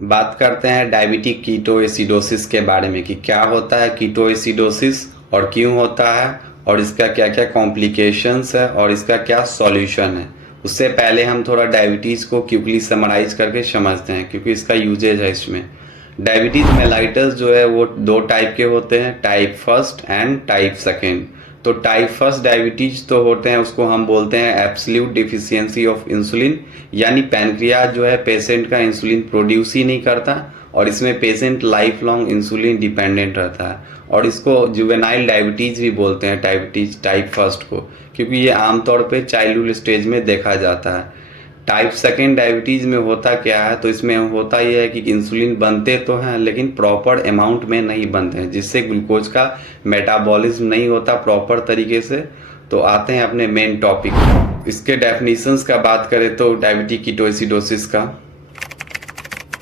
बात करते हैं डायबिटिक कीटोएसिडोसिस के बारे में कि क्या होता है कीटोएसिडोसिस और क्यों होता है और इसका क्या क्या कॉम्प्लिकेशंस है और इसका क्या सॉल्यूशन है। उससे पहले हम थोड़ा डायबिटीज़ को क्विकली समराइज करके समझते हैं क्योंकि इसका यूजेज है इसमें। डायबिटीज़ मेलाइटस जो है वो दो टाइप के होते हैं, type first and type second. तो टाइप फर्स्ट डायबिटीज तो होते हैं उसको हम बोलते हैं एब्सोल्यूट डिफिशियंसी ऑफ इंसुलिन, यानी पैनक्रियाज जो है पेशेंट का इंसुलिन प्रोड्यूस ही नहीं करता और इसमें patient life long insulin dependent रहता है। और इसको जुवेनाइल डायबिटीज भी बोलते हैं, डायबिटीज टाइप फर्स्ट को, क्योंकि ये आमतौर पे चाइल्डहुड स्टेज में देखा जाता है। टाइप सेकेंड डायबिटीज़ में होता क्या है, तो इसमें होता यह है कि इंसुलिन बनते तो हैं लेकिन प्रॉपर अमाउंट में नहीं बनते हैं, जिससे ग्लूकोज का मेटाबॉलिज्म नहीं होता प्रॉपर तरीके से। तो आते हैं अपने मेन टॉपिक, इसके डेफिनेशंस का बात करें तो डायबिटिक कीटोएसिडोसिस का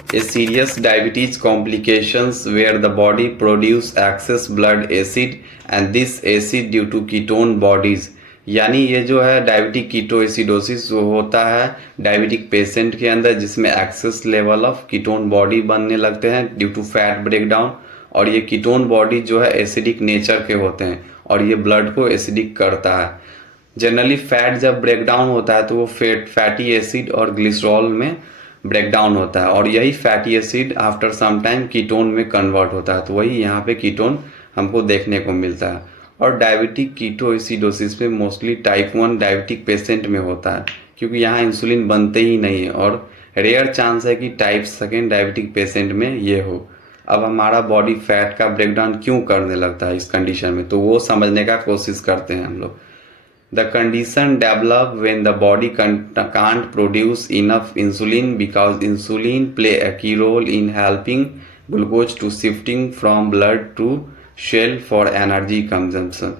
A serious diabetes complications where the body produce excess blood acid and this acid due to ketone bodies, यानी ये जो है डायबिटिक कीटोएसिडोसिस जो होता है डायबिटिक पेशेंट के अंदर जिसमें excess level of ketone body बनने लगते हैं ड्यू टू फैट ब्रेकडाउन। और ये कीटोन बॉडी जो है एसिडिक नेचर के होते हैं और ये ब्लड को एसिडिक करता है। जनरली फैट जब ब्रेकडाउन होता है तो वो फैटी एसिड और ग्लिसरॉल में ब्रेकडाउन होता है और यही fatty acid after some time ketone में कन्वर्ट होता है, तो वही यहाँ पे कीटोन हमको देखने को मिलता है। और डायबिटिक कीटोएसिडोसिस में मोस्टली टाइप 1 डायबिटिक पेशेंट में होता है क्योंकि यहाँ इंसुलिन बनते ही नहीं है और रेयर चांस है कि टाइप सेकेंड डायबिटिक पेशेंट में ये हो। अब हमारा बॉडी फैट का ब्रेकडाउन क्यों करने लगता है इस कंडीशन में, तो वो समझने का कोशिश करते हैं हम लोग। The condition develop when the body can't produce enough insulin because insulin play a key role in helping glucose to shifting from blood to cell for energy consumption।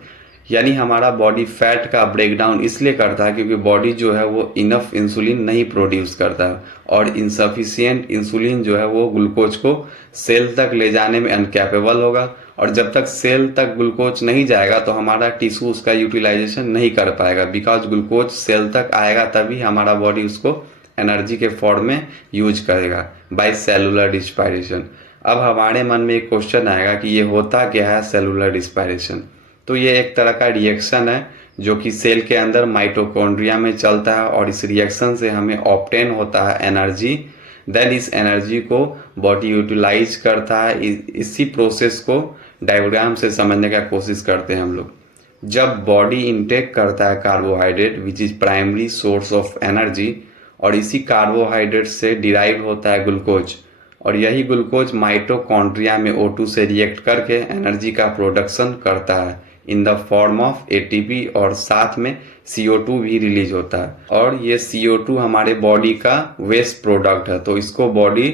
यानी हमारा बॉडी फैट का ब्रेकडाउन इसलिए करता है क्योंकि body जो है वो इनफ इंसुलिन नहीं प्रोड्यूस करता है और इनसफिशियंट इंसुलिन जो है वो ग्लूकोज को सेल तक ले जाने में अनकैपेबल होगा और जब तक सेल तक ग्लूकोज नहीं जाएगा तो हमारा टिश्यू उसका यूटिलाइजेशन नहीं कर पाएगा। बिकॉज ग्लूकोज सेल तक आएगा तभी हमारा बॉडी उसको एनर्जी के फॉर्म में यूज करेगा बाय सेलुलर रिस्पायरेशन। अब हमारे मन में एक क्वेश्चन आएगा कि ये होता क्या है सेलुलर रिस्पायरेशन। तो ये एक तरह का रिएक्शन है जो कि सेल के अंदर माइटोकॉन्ड्रिया में चलता है और इस रिएक्शन से हमें ऑब्टेन होता है एनर्जी। देन इस एनर्जी को बॉडी यूटिलाइज करता है। इसी प्रोसेस को डायग्राम से समझने का कोशिश करते हैं हम लोग। जब बॉडी इंटेक करता है carbohydrate which is primary source of energy और इसी कार्बोहाइड्रेट से डिराइव होता है ग्लूकोज और यही ग्लूकोज माइटोकॉन्ड्रिया में O2 से रिएक्ट करके एनर्जी का प्रोडक्शन करता है in the form of ATP और साथ में CO2 भी रिलीज होता है और ये CO2 हमारे बॉडी का वेस्ट प्रोडक्ट है, तो इसको बॉडी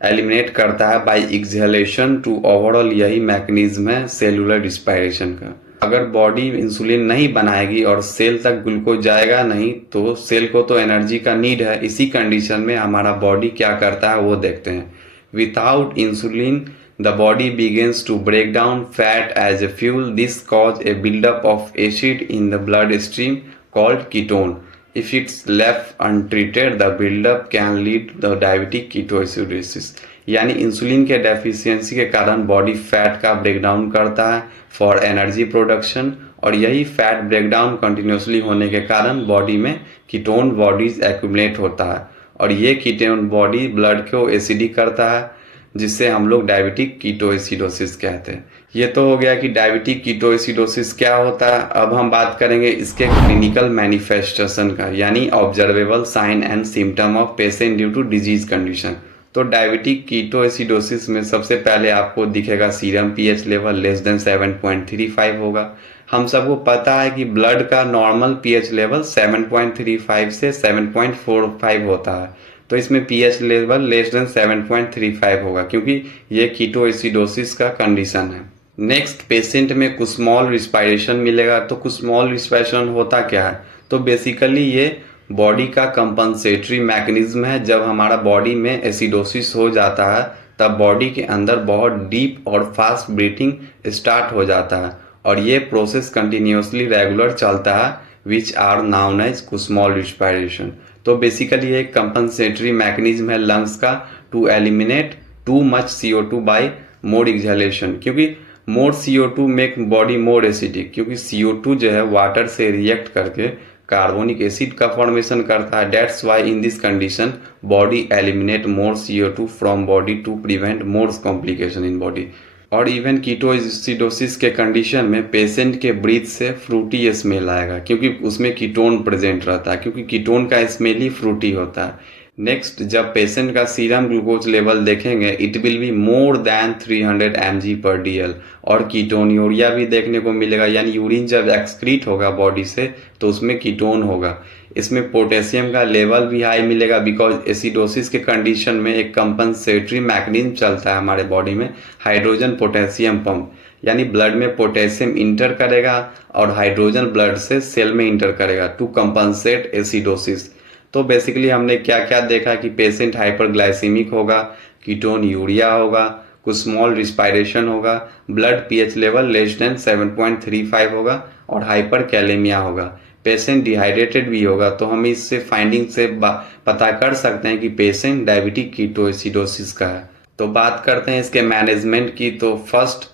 एलिमिनेट करता है बाय एक्सहेलेशन टू ओवरऑल। यही मैकेनिज्म है सेलुलर रिस्पायरेशन का। अगर बॉडी इंसुलिन नहीं बनाएगी और सेल तक ग्लूकोज जाएगा नहीं तो सेल को तो एनर्जी का नीड है। इसी कंडीशन में हमारा बॉडी क्या करता है वो देखते हैं। Without insulin the body begins to break down fat as a fuel. This cause a buildup of acid in the bloodstream called ketone. If it's left untreated, the buildup can lead to diabetic ketoacidosis। यानी insulin के deficiency के कारण body fat का breakdown करता है for energy production और यही fat breakdown continuously होने के कारण बॉडी में कीटोन बॉडीज एक्यूमुलेट होता है और ये कीटोन बॉडी ब्लड को एसिडिक करता है जिससे हम लोग डायबिटिक कीटोएसिडोसिस कहते हैं। ये तो हो गया कि डायबिटिक कीटोएसिडोसिस क्या होता है। अब हम बात करेंगे इसके क्लिनिकल मैनिफेस्टेशन का, यानी observable sign and symptom of patient due to disease condition. तो डायबिटिक कीटोएसिडोसिस में सबसे पहले आपको दिखेगा serum pH level less than 7.35 होगा। हम सबको पता है कि ब्लड का नॉर्मल पीएच लेवल 7.35 से 7.45 होता है, तो इसमें पीएच लेवल लेस देन 7.35 होगा क्योंकि ये कीटोएसिडोसिस का कंडीशन है। नेक्स्ट पेशेंट में कुछ स्मॉल रिस्पायरेशन मिलेगा। तो कुछ स्मॉल रिस्पायरेशन होता क्या है, तो बेसिकली ये बॉडी का कंपनसेटरी मैकेनिज्म है। जब हमारा बॉडी में एसिडोसिस हो जाता है तब बॉडी के अंदर बहुत डीप और फास्ट ब्रीथिंग स्टार्ट हो जाता है और ये प्रोसेस कंटिन्यूसली रेगुलर चलता है which are known as small respiration. तो बेसिकली एक कंपनसेटरी मैकेनिज्म है लंग्स का to eliminate too much CO2 by more exhalation, क्योंकि more CO2 make body more acidic, क्योंकि CO2 जो है वाटर से रिएक्ट करके कार्बोनिक एसिड का फॉर्मेशन करता है। That's why in this condition body eliminate more CO2 from body to prevent more complication in body. और इवन कीटोएसिडोसिस के कंडीशन में पेशेंट के ब्रीथ से फ्रूटी स्मेल आएगा, क्योंकि उसमें कीटोन प्रेजेंट रहता है, क्योंकि कीटोन का स्मेल ही फ्रूटी होता है। नेक्स्ट, जब पेशेंट का सीरम ग्लूकोज लेवल देखेंगे it will be more than 300 mg/dl, और कीटोन्यूरिया भी देखने को मिलेगा, यानी यूरिन जब एक्सक्रीट होगा बॉडी से तो उसमें कीटोन होगा। इसमें पोटेशियम का लेवल भी हाई मिलेगा, बिकॉज एसिडोसिस के कंडीशन में एक कंपनसेटरी मैकेनिज्म चलता है हमारे बॉडी में, हाइड्रोजन पोटेशियम पंप, यानी ब्लड में पोटेशियम इंटर करेगा और हाइड्रोजन ब्लड से सेल में इंटर करेगा टू कंपनसेट एसिडोसिस। तो बेसिकली हमने क्या क्या देखा कि पेशेंट हाइपरग्लाइसीमिक होगा, कीटोन यूरिया होगा, कुछ स्मॉल रिस्पायरेशन होगा, blood pH level less than 7.35 होगा और हाइपर कैलेमिया होगा। पेशेंट डिहाइड्रेटेड भी होगा। तो हम इससे फाइंडिंग से पता कर सकते हैं कि पेशेंट डायबिटिक कीटोएसिडोसिस का है। तो बात करते हैं इसके मैनेजमेंट की। तो फर्स्ट,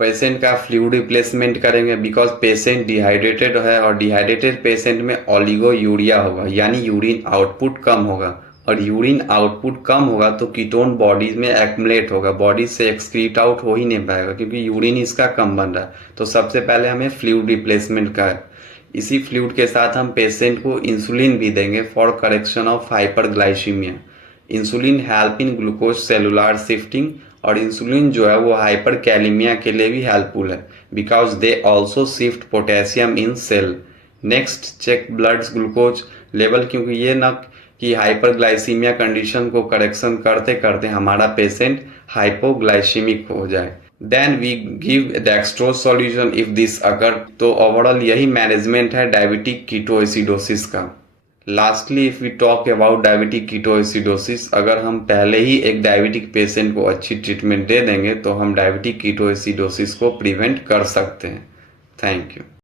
पेशेंट का फ्लूइड रिप्लेसमेंट करेंगे, बिकॉज पेशेंट डिहाइड्रेटेड है और डिहाइड्रेटेड पेशेंट में ओलिगो यूरिया होगा, यानी यूरिन आउटपुट कम होगा, और यूरिन आउटपुट कम होगा तो कीटोन बॉडी में एक्युमुलेट होगा, बॉडी से एक्सक्रीट आउट हो ही नहीं पाएगा क्योंकि यूरिन इसका कम बन रहा है। तो सबसे पहले हमें फ्लूइड रिप्लेसमेंट का है। इसी फ्लूइड के साथ हम पेशेंट को इंसुलिन भी देंगे for correction of hyperglycaemia. Insulin help in glucose cellular shifting, और इंसुलिन जो है वो हाइपर कैलेमिया के लिए भी हेल्पफुल है, because they also shift potassium in cell. Next, check blood glucose level, क्योंकि ये न कि हाइपरग्लाइसीमिया कंडीशन को करेक्शन करते करते हमारा पेशेंट हाइपोग्लाइसीमिक हो जाए। Then we give dextrose solution if this अगर। तो ओवरऑल यही मैनेजमेंट है डायबिटिक कीटोएसिडोसिस का। Lastly, if we talk about diabetic ketoacidosis, अगर हम पहले ही एक डायबिटिक पेशेंट को अच्छी ट्रीटमेंट दे देंगे तो हम डायबिटिक कीटोएसिडोसिस को प्रिवेंट कर सकते हैं। Thank you.